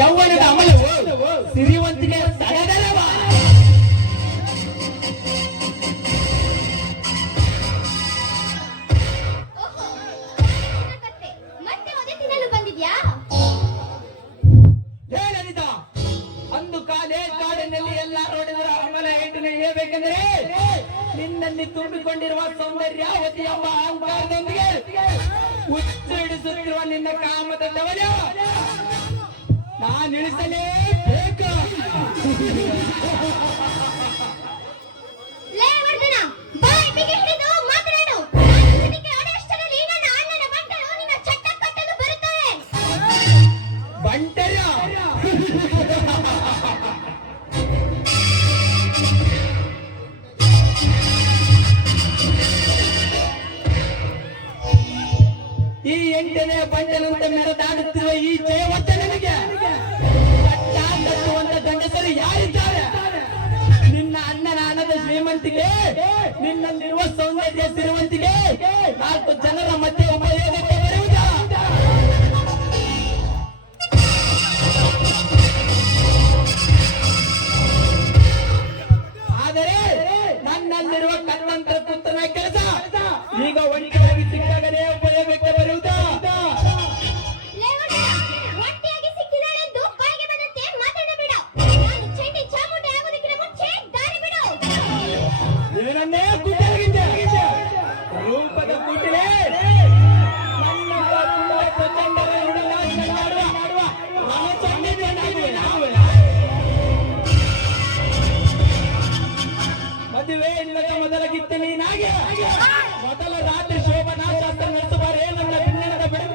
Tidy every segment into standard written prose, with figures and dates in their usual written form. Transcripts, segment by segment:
ಯೌವನದ ಅಮಲವು ಸಿರಿವಂತಿಗೆ ಸಡಗರವ. ಅಂದು ಕಾಡಿನಲ್ಲಿ ಎಲ್ಲ ನೋಡಿದರೆ ಅಮಲ ಹೆಂಡನೆ ಹೇಳ್ಬೇಕಂದ್ರೆ ನಿನ್ನಲ್ಲಿ ತುಂಬಿಕೊಂಡಿರುವ ಸೌಂದರ್ಯಾವತಿ ಎಂಬ ಅಹಂಕಾರದೊಂದಿಗೆ ಹುಚ್ಚಿಡಿಸುತ್ತಿರುವ ನಿನ್ನ ಕಾಮದ ಲವನ ನಾನು ಇಳಿಸಲೇಬೇಕು. ಈ 8ನೇ ಬಂಡಲಂತ ಮೆರೆದಾಡುತ್ತಿರುವ ಈ ಜಯವರ್ಧನಿಗೆ ಕಟ್ಟುವಂತ ಗಂಡಸರು ಯಾರಿದ್ದಾರೆ? ನಿನ್ನ ಅಣ್ಣನ ಹಣದ ಶ್ರೀಮಂತಿಗೆ, ನಿನ್ನಲ್ಲಿರುವ ಸೌಂದರ್ಯ ಸಿರುವಂತಿಗೆ 4 ಜನರ ಮಧ್ಯೆ ಉಪಯೋಗಕ್ಕೆ ಬರುವುದಾ? ಆದರೆ ನನ್ನಲ್ಲಿರುವ ಕಣ್ಣಂತರ ಪುತ್ರನ ಕೆಲಸ ಈಗ ಒಂಟಿಯಾಗಿ ಸಿಕ್ಕಾಗಲೇ ಉಪಯೋಗಕ್ಕೆ ಬರುವುದಾ? ಏನನ್ನೇ ಕುಟಲಗಿದ್ದೆ ರೂಪದ ಕುಟಿಲೆ ನನ್ನ ಪ್ರಚಂಡರ ಮಾಡುವ ಮದುವೆ ಇಲ್ಲದ ಮೊದಲ ಗಿತ್ತೆ ನೀನಾಗೆ ಮೊದಲ ರಾತ್ರಿ ಶೋಭನಾ ಶಾಸ್ತ್ರ ನಡೆಸುವರೇ ನನ್ನ ಬಿನ್ನಣದ ಬಿಡುವ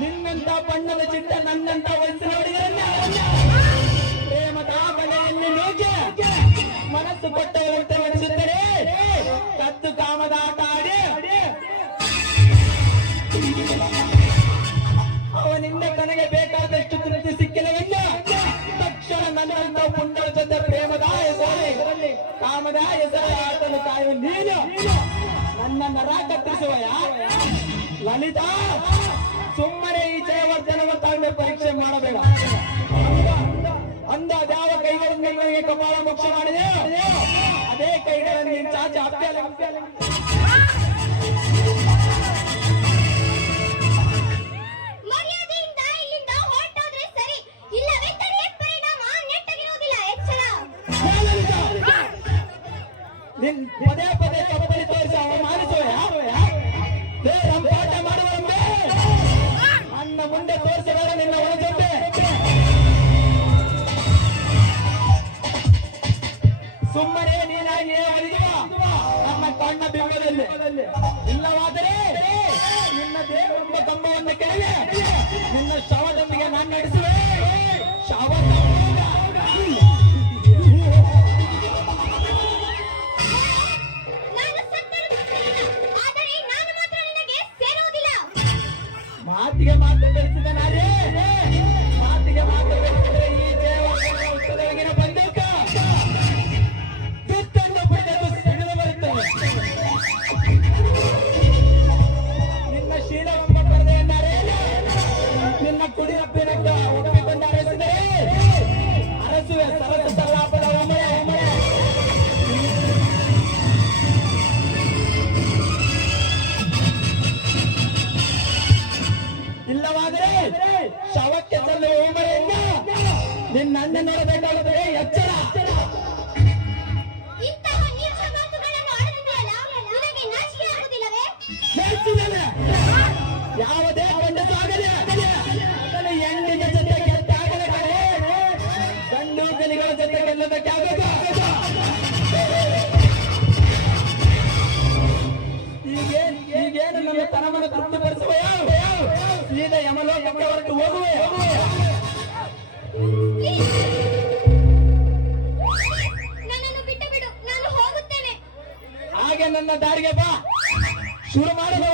ನಿನ್ನಂತ ಬಣ್ಣದ ಚಿಟ್ಟ ನನ್ನಂತ ವಯಸ್ಸು ನೋಡಿದರೆ ಪ್ರೇಮದ ಬಲೆಯಲ್ಲಿ ನೇಜೆ ಮನಸ್ಸು ಕೊಟ್ಟವರಂತೆ ನಡೆಸುತ್ತಾರೆ ಕತ್ತು ಕಾಮದ ಆಟ ಆಡಿ ಅವನಿಂದ ತನಗೆ ಬೇಕಾದಷ್ಟು ತೃಪ್ತಿ ಸಿಕ್ಕಿಲ್ಲವೆಲ್ಲ ತಕ್ಷಣ ನನ್ನಂತ ಪುಂಡರ ಜೊತೆ ಪ್ರೇಮದ ಹೆಸರಲ್ಲಿ ಕಾಮದ ಹೆಸರಲ್ಲಿ ಆತನು ಕಾಯುವ ನೀನು ನನ್ನ ನರ ಕತ್ತರಿಸುವಯ ಲಲಿತಾ? ಸುಮ್ಮನೆ ಈ ಜಯವರ್ಧನವತ್ತಾಗಲೇ ಪರೀಕ್ಷೆ ಮಾಡಬೇಡ. ಅಂದ ಅದ್ಯಾವ ಕೈಗಳಿಂದ ನನಗೆ ಕಪಾಳ ಮೋಕ್ಷ ಮಾಡಿದೆ ಅದೇ ಕೈಗಳನ್ನು ನೀನು ಚಾಚಿ ಪದೇ ಪದೇ ಕಪ್ಪಲಿ ತೋರಿಸಿ ಅವಮಾನಿಸುವ ರಂಪಾಟ ಮಾಡುವ ನನ್ನ ಮುಂದೆ ತೋರಿಸಬೇಡ ನಿನ್ನ ಒಳಜೊತೆ. ಸುಮ್ಮನೆ ನೀನಾಗಿ ನಮ್ಮ ಕಣ್ಣ ಬಿಂಬದಲ್ಲಿ, ಇಲ್ಲವಾದರೆ ನಿನ್ನ ದೇವರೆಂಬ ಕಂಬವನ್ನು ಕೆಳಗೆ ನಿನ್ನ ಶವದೊಂದಿಗೆ ನಾನು ನಡೆಸುವೆ. ಶವ ಮಾತಿಗೆ ಮಾತು ಬೆಳೆಸಿದನಾರೇ, ಮಾತಿಗೆ ಮಾತು ಬೆಳೆಸಿದರೆ ಈ ದೇವಗಿನ ಬಂದೂಕ ತುತ್ತನ್ನು ಬಿಡಲು ಸಿಡಿದು ಬರುತ್ತದೆ. ನಿನ್ನ ಶೀಲವೆಂಬ ಪರದೆಯನ್ನಾರೇ ನಿನ್ನ ಕುಡಿಯಪ್ಪಿನಕ್ಕ ಒಪ್ಪಿಕೊಂಡು ಅರಸಿದರೆ ಅರಸುವೆ ಸರಸ ಸಲಾಪದ ಒಮ್ಮೆ. ಇಲ್ಲವಾದರೆ ಶವಕ್ಕೆ ಸಲ್ಲುವ ಉಮರೆಯಿಂದ ನಿನ್ನ ಅಣ್ಣ ನೋಡಬೇಕಾಗುತ್ತದೆ. ಎಚ್ಚರ. ಯಾವುದೇ ಗಂಡಸು ಆಗದೆ ಅದನ್ನು ಹೆಣ್ಣಿನ ಜೊತೆ ಗೆದ್ದಾಗಲೇ ಗಂಡು ಕಲಿಗಳ ಜೊತೆ ಗೆಲ್ಲೋದಕ್ಕೆ ಆಗೋದು. ಈಗೇನು ನನ್ನ ತನವನ್ನು ತೃಪ್ತಿಪಡಿಸುವ ಸೀದಾ ಯಮಲೋಕಕ್ಕೆ ಹೊರಟು ಹೋಗುವೆ. ಹಾಗೆ ನನ್ನ ದಾರಿಗೆ ಬಾ. ಶುರು ಮಾಡುವ